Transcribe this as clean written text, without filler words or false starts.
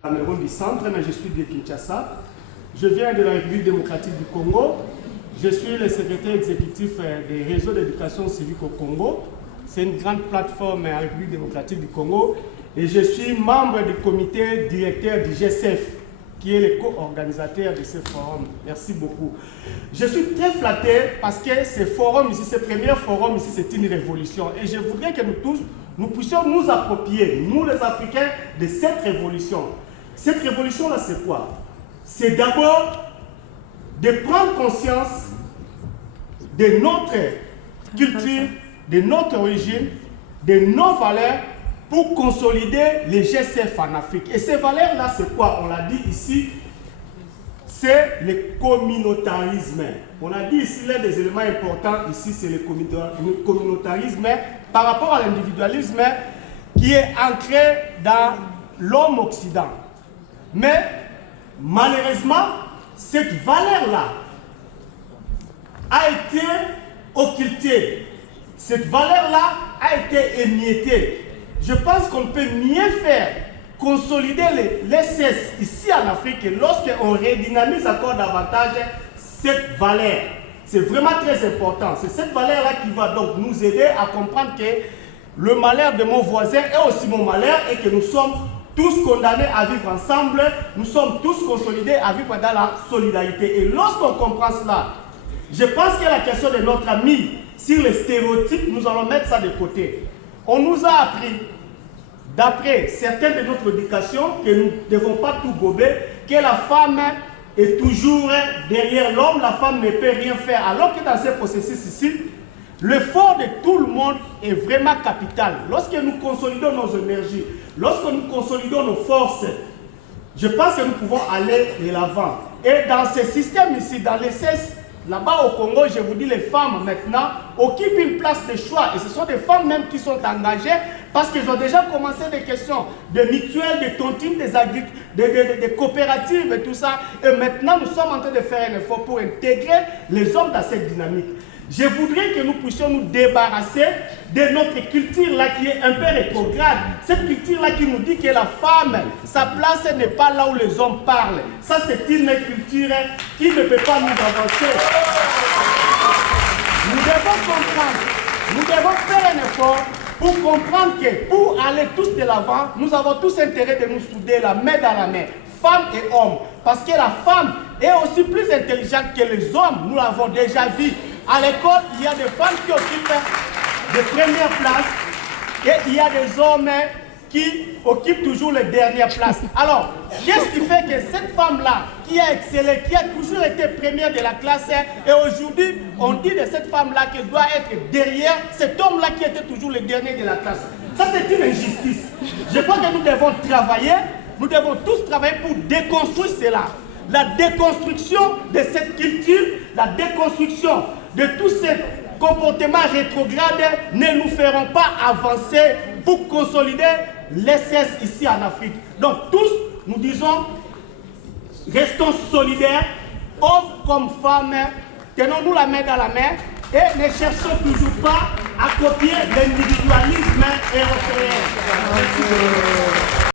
Cameroun du centre, mais je suis de Kinshasa. Je viens de la République démocratique du Congo. Je suis le secrétaire exécutif des réseaux d'éducation civique au Congo. C'est une grande plateforme en République démocratique du Congo. Et je suis membre du comité directeur du GCF, qui est le co-organisateur de ce forum. Merci beaucoup. Je suis très flatté parce que ce forum ici, ce premier forum ici, c'est une révolution. Et je voudrais que nous tous, nous puissions nous approprier, nous les Africains, de cette révolution. Cette révolution-là, c'est quoi? C'est d'abord de prendre conscience de notre culture, de notre origine, de nos valeurs, pour consolider les GCF en Afrique. Et ces valeurs-là, c'est quoi? On l'a dit ici, c'est le communautarisme. On a dit ici, l'un des éléments importants ici, c'est le communautarisme par rapport à l'individualisme qui est ancré dans l'homme occident. Mais malheureusement, cette valeur-là a été occultée. Cette valeur-là a été émiettée. Je pense qu'on peut mieux faire consolider l'essence ici en Afrique lorsqu'on redynamise encore davantage cette valeur. C'est vraiment très important. C'est cette valeur-là qui va donc nous aider à comprendre que le malheur de mon voisin est aussi mon malheur et que nous sommes tous condamnés à vivre ensemble. Nous sommes tous consolidés à vivre dans la solidarité. Et lorsqu'on comprend cela, je pense que la question de notre ami sur les stéréotypes, nous allons mettre ça de côté. On nous a appris, d'après certaines de notre éducation, que nous ne devons pas tout gober, que la femme est toujours derrière l'homme, la femme ne peut rien faire. Alors que dans ce processus ici, l'effort de tout le monde est vraiment capital. Lorsque nous consolidons nos énergies, lorsque nous consolidons nos forces, je pense que nous pouvons aller de l'avant. Et dans ce système ici, dans l'essence, là-bas au Congo, je vous dis, les femmes maintenant occupent une place de choix. Et ce sont des femmes même qui sont engagées parce qu'ils ont déjà commencé des questions de mutuelles, de tontines, des coopératives et tout ça. Et maintenant, nous sommes en train de faire un effort pour intégrer les hommes dans cette dynamique. Je voudrais que nous puissions nous débarrasser de notre culture-là qui est un peu rétrograde. Cette culture-là qui nous dit que la femme, sa place n'est pas là où les hommes parlent. Ça, c'est une culture qui ne peut pas nous avancer. Nous devons comprendre, nous devons faire un effort pour comprendre que pour aller tous de l'avant, nous avons tous intérêt de nous souder la main dans la main, femmes et hommes. Parce que la femme est aussi plus intelligente que les hommes, nous l'avons déjà vu. À l'école, il y a des femmes qui occupent de premières places et il y a des hommes qui occupent toujours les dernières places. Alors, qu'est-ce qui fait que cette femme-là, qui a excellé, qui a toujours été première de la classe, et aujourd'hui, on dit de cette femme-là qu'elle doit être derrière cet homme-là qui était toujours le dernier de la classe. Ça, c'est une injustice. Je crois que nous devons travailler, nous devons tous travailler pour déconstruire cela. La déconstruction de cette culture, la déconstruction de tous ces comportements rétrogrades ne nous feront pas avancer pour consolider l'essence ici en Afrique. Donc tous, nous disons, restons solidaires, hommes comme femmes, tenons-nous la main dans la main et ne cherchons toujours pas à copier l'individualisme européen.